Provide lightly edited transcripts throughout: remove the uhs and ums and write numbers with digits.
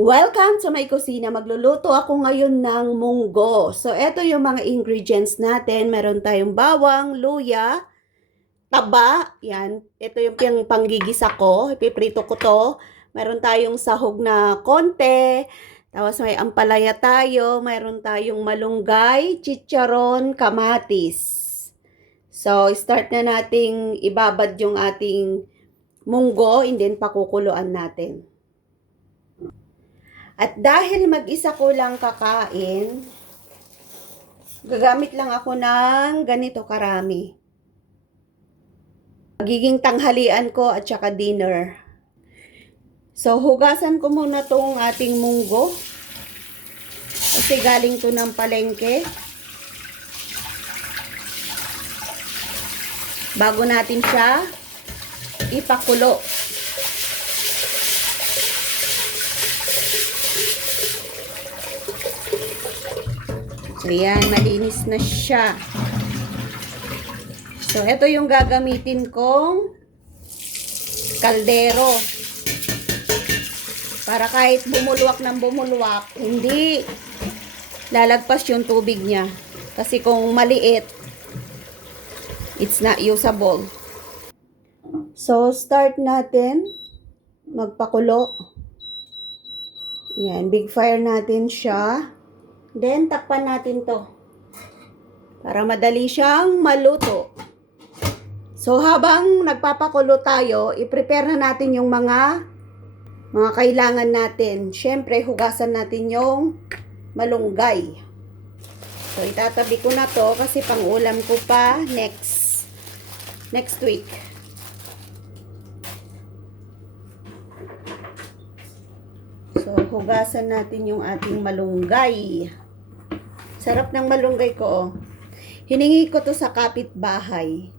Welcome to my kusina. Magluluto ako ngayon ng munggo. So, ito yung mga ingredients natin. Meron tayong bawang, luya, taba. Yan. Ito yung panggigisa ko. Ipiprito ko to. Meron tayong sahog na konti. Tapos may ampalaya tayo. Meron tayong malunggay, chicharon, kamatis. So, start na nating ibabad yung ating munggo and then pakukuluan natin. At dahil mag-isa ko lang kakain, gagamit lang ako ng ganito karami. Magiging tanghalian ko at saka dinner. So, hugasan ko muna tong ating munggo. Kasi galing to ng palengke. Bago natin siya ipakulo. So, yan, malinis na siya. So, ito yung gagamitin kong kaldero. Para kahit bumulwak ng bumulwak, hindi lalagpas yung tubig niya. Kasi kung maliit, it's not usable. So, start natin magpakulo. Yan, big fire natin siya. Then, takpan natin to. Para madali siyang maluto. So, habang nagpapakulo tayo, i-prepare na natin yung mga kailangan natin. Siyempre, hugasan natin yung malunggay. So, itatabi ko na to kasi pang-ulam ko pa next week. So, hugasan natin yung ating malunggay. Sarap ng malunggay ko, oh. Hiningi ko to sa kapitbahay.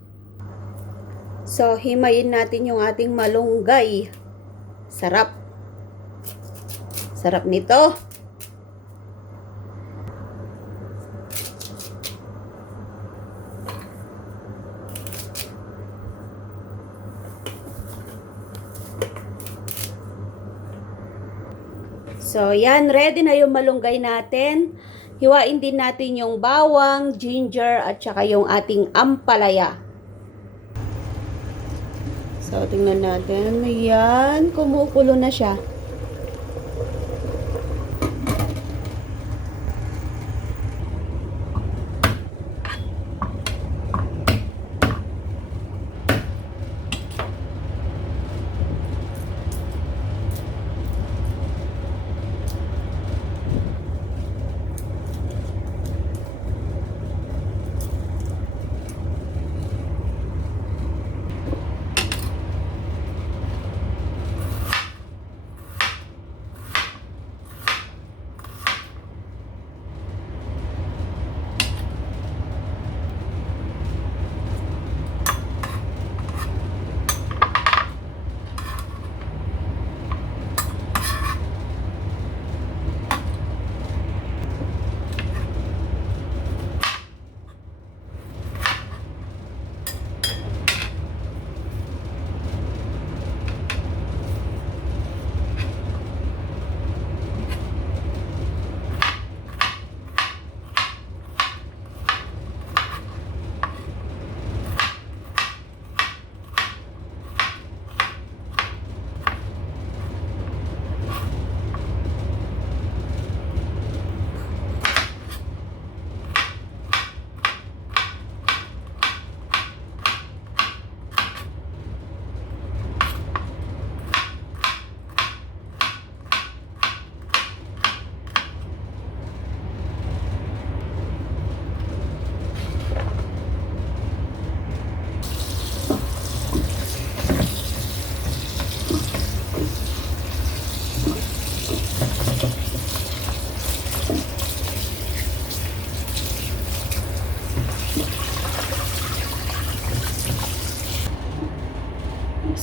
So, himayin natin yung ating malunggay. Sarap. Sarap nito. So, yan. Ready na yung malunggay natin. Hiwain din natin yung bawang, ginger, at saka yung ating ampalaya. So, tingnan natin. Ayan. Kumukulo na siya.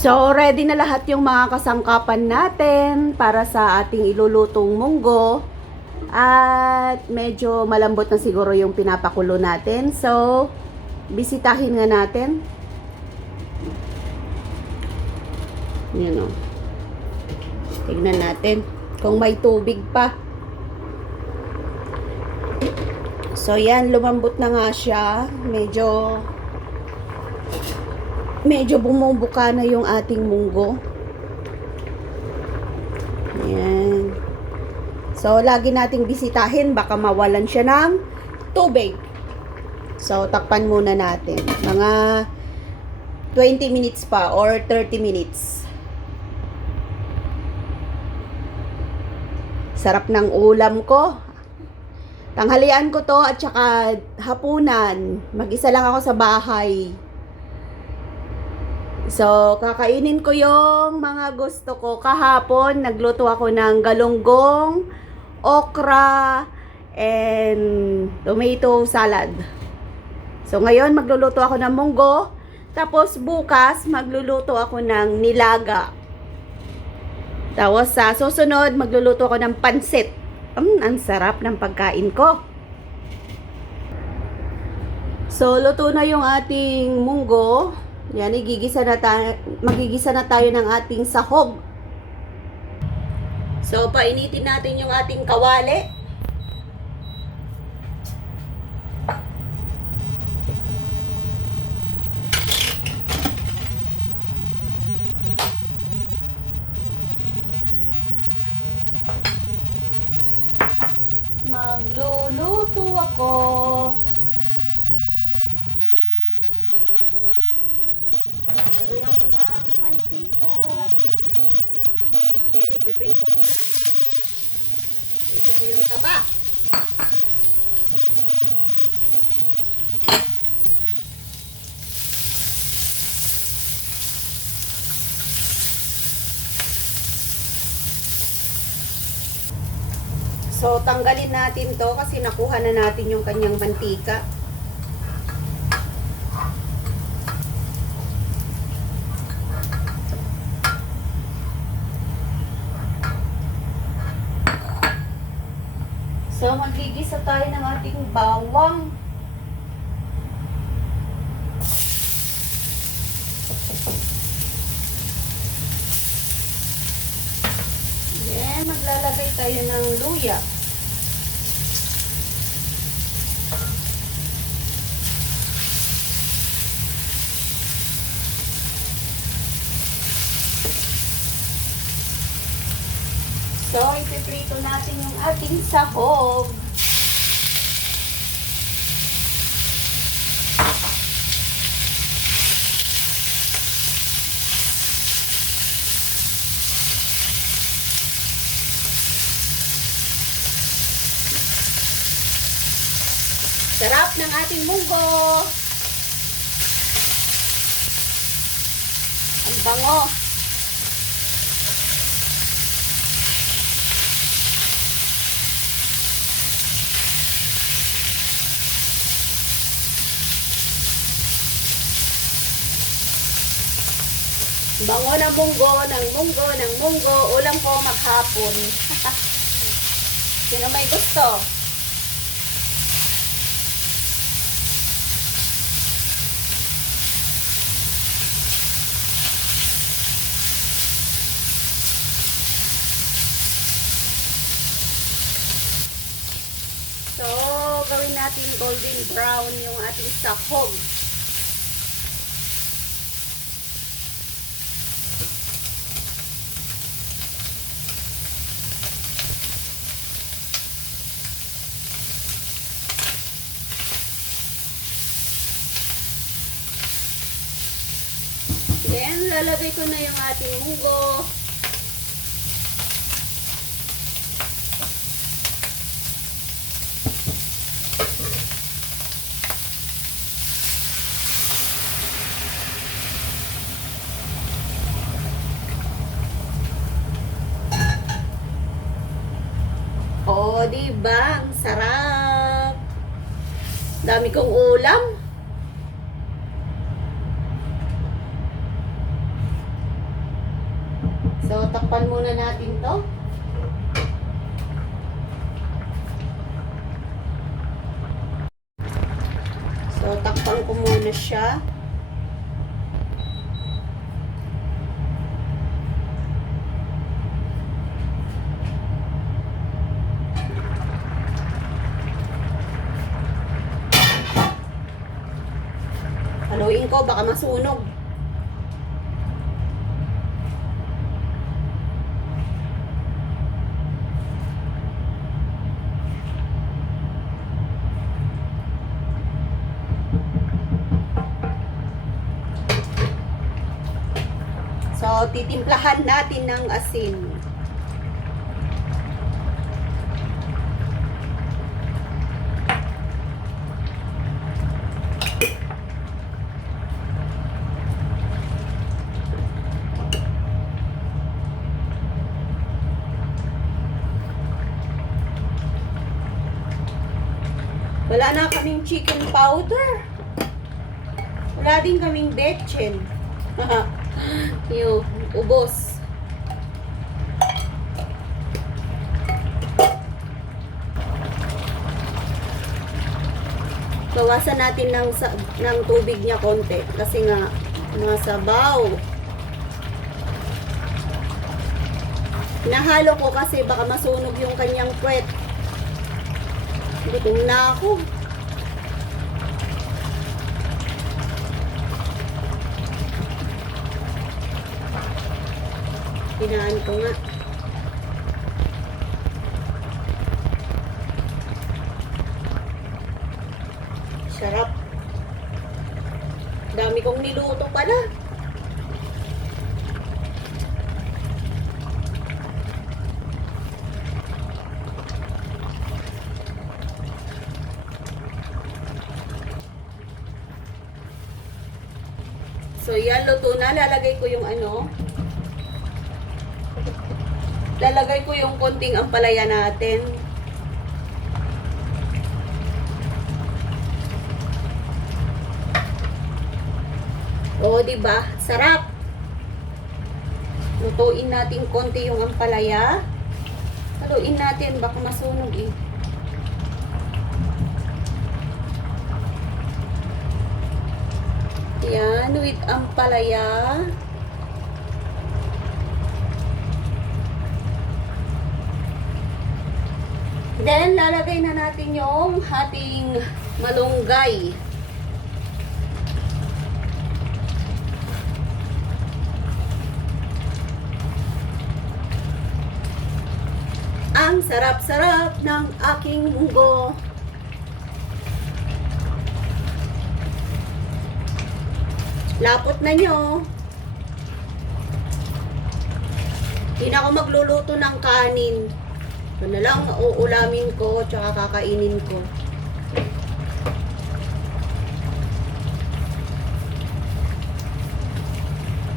So, ready na lahat yung mga kasangkapan natin para sa ating ilulutong munggo. At medyo malambot na siguro yung pinapakulo natin. So, bisitahin nga natin. Yan o. Tignan natin. Kung may tubig pa. So, yan. Lumambot na nga siya. Medyo bumubuka na yung ating munggo. Yan. So, lagi nating bisitahin. Baka mawalan siya ng tubig. So, takpan muna natin. Mga 20 minutes pa or 30 minutes. Sarap ng ulam ko. Tanghalian ko to at saka hapunan. Mag-isa lang ako sa bahay. So, kakainin ko yung mga gusto ko. Kahapon, nagluto ako ng galunggong, okra, and tomato salad. So, ngayon, magluluto ako ng munggo. Tapos, bukas, magluluto ako ng nilaga. Tapos, sa susunod, magluluto ako ng pansit. Ang sarap ng pagkain ko. So, luto na yung ating munggo. Yan, magigisa na tayo ng ating sahog. So, painitin natin yung ating kawali. Magluluto ako. Lagay ako ng mantika. Then, ipiprito ko to. Prito ko yung taba. So, tanggalin natin to kasi nakuha na natin yung kanyang mantika. So, magigisa tayo ng ating bawang. Then, maglalagay tayo ng luya. So, ipiprito natin yung ating sahog. Sarap ng ating munggo. Ang bango. Bango ng munggo, ulam ko maghapon. Sino may gusto? So, gawin natin golden brown yung ating sahog. Then, lalagay ko na yung ating munggo. Oh, diba? Ang sarap. Dami kong ulam. So, takpan muna natin to. So, takpan ko muna siya. ko, baka masunog. So, titimplahan natin ng asin. Wala na kaming chicken powder. Wala din kaming betchen. Yung ubos. Bawasan natin ng tubig niya konti kasi nga masabaw. Nahalo ko kasi baka masunog yung kanyang puwet. Gutom na ako. Hinaan ko nga. Sarap. Dami kong niluto pala. So, yan, luto na. Lalagay ko yung lalagay ko yung konting ampalaya natin. Oo, diba? Sarap. Lutuin natin konti yung ampalaya. Haluin natin, baka masunog eh. Yan, with ampalaya. Then, lalagay na natin yung ating malunggay. Ang sarap-sarap ng aking munggo. Lapot na nyo. Hindi na ako magluluto ng kanin. Ito na lang uulamin ko tsaka kakainin ko.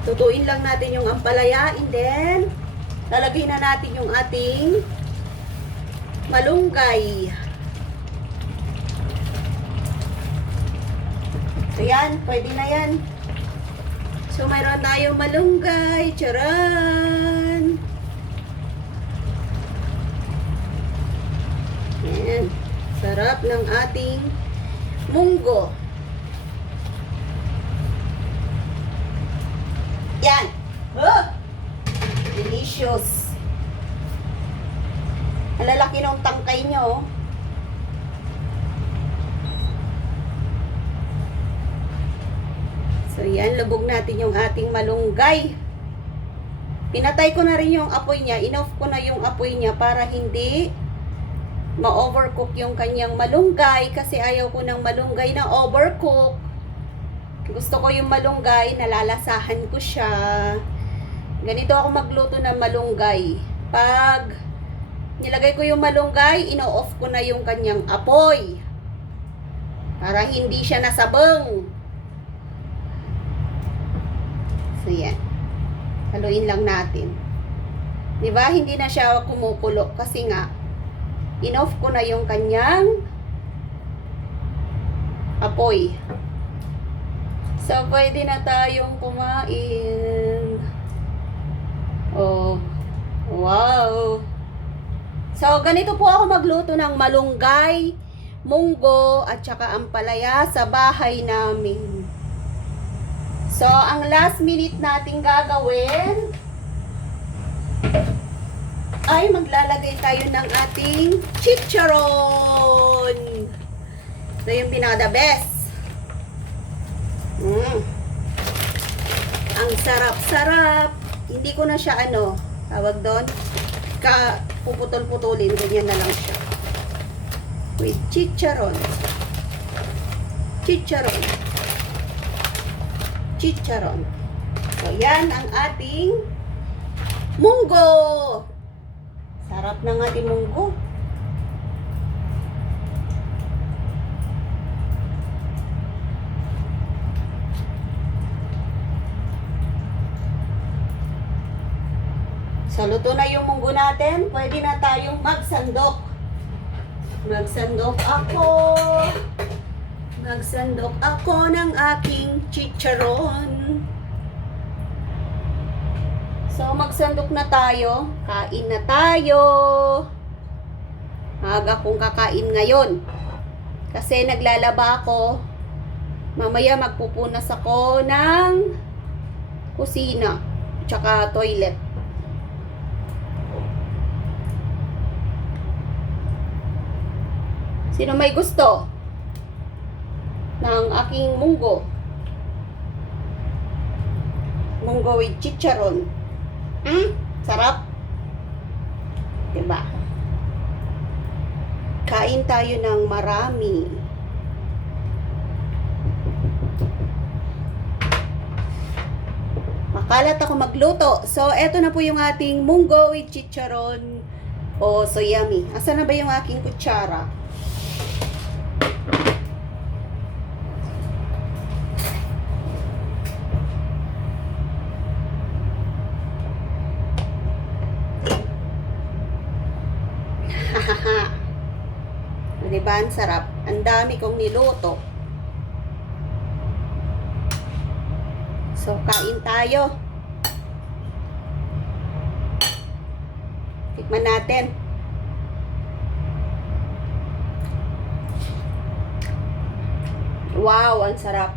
Tutuin lang natin yung ampalaya and then lalagay na natin yung ating malunggay. So yan, pwede na yan. So mayroon tayong malunggay. Charan! Yan. Sarap ng ating munggo. Yan. Oh! Delicious. Ang lalaki ng tangkay nyo. So yan, lubog natin yung ating malunggay. Pinatay ko na rin yung apoy niya. Inoff ko na yung apoy niya para hindi ma-overcook yung kanyang malunggay kasi ayaw ko ng malunggay na overcook. Gusto ko yung malunggay, nalalasahan ko siya. Ganito ako magluto ng malunggay. Pag nilagay ko yung malunggay, ino-off ko na yung kanyang apoy. Para hindi siya nasabang. So yan. Haluin lang natin. Diba? Hindi na siya kumukulo kasi nga in-off ko na yung kanyang apoy. So, pwede na tayong kumain. Oh, wow. So, ganito po ako magluto ng malunggay, munggo, at saka ampalaya sa bahay namin. So, ang last minute nating gagawin ay maglalagay tayo ng ating chicharon. Ito yung pinaka-the best. Mm. Ang sarap-sarap. Hindi ko na siya tawag doon, puputol-putulin. Ganyan na lang siya. With chicharon. Chicharon. Chicharon. So, yan ang ating munggo. Sarap ng ating munggo. So, luto na yung munggo natin. Pwede na tayong magsandok. Magsandok ako ng aking chicharon. So, magsandok na tayo. Kain na tayo. Aga kong kakain ngayon. Kasi naglalaba ako. Mamaya magpupunas ako ng kusina. Tsaka toilet. Sino may gusto ng aking munggo? Munggo with chicharon. Sarap. Diba? Kain tayo ng marami. Makalat ako magluto. So, eto na po yung ating munggo with chicharon. Oh, so yummy. Asa na ba yung aking kutsara? Diba? Ang sarap. Ang dami kong niluto. So, kain tayo. Tikman natin. Wow, ang sarap.